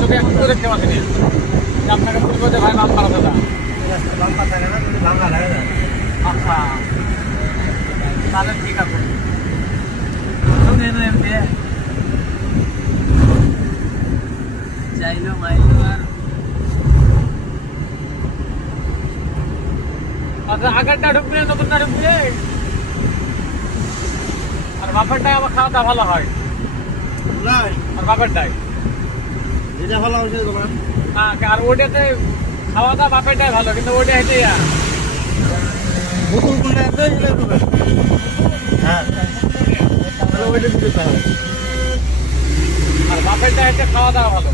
চোখে এখন করে দেখতে পাচ্ছি আপনাকে বলবো যে ভাই বাম্পার দাদা লম্বা থাকে না, লম্বা লাগে না। আচ্ছা তাহলে ঠিক আছে এমনি চাইলো মাইলো আর আচ্ছা আগেরটা ঢুকবে নতুনটা ঢুকবে আর বাপেরটাই আমার খাওয়া দাওয়া ভালো হয় নাই, আর বাপেরটাই যেটা ভালো হয়েছে দোকান। আর ওটাতে খাওয়া দাওয়া বাপেরটাই ভালো কিন্তু ওটা হেঁটে বোতল কোনটা আছে এটা দোকান। হ্যাঁ, তাহলে ওইটা দিতে হবে। আর বাপেরটা হেঁটে খাওয়া দাওয়া ভালো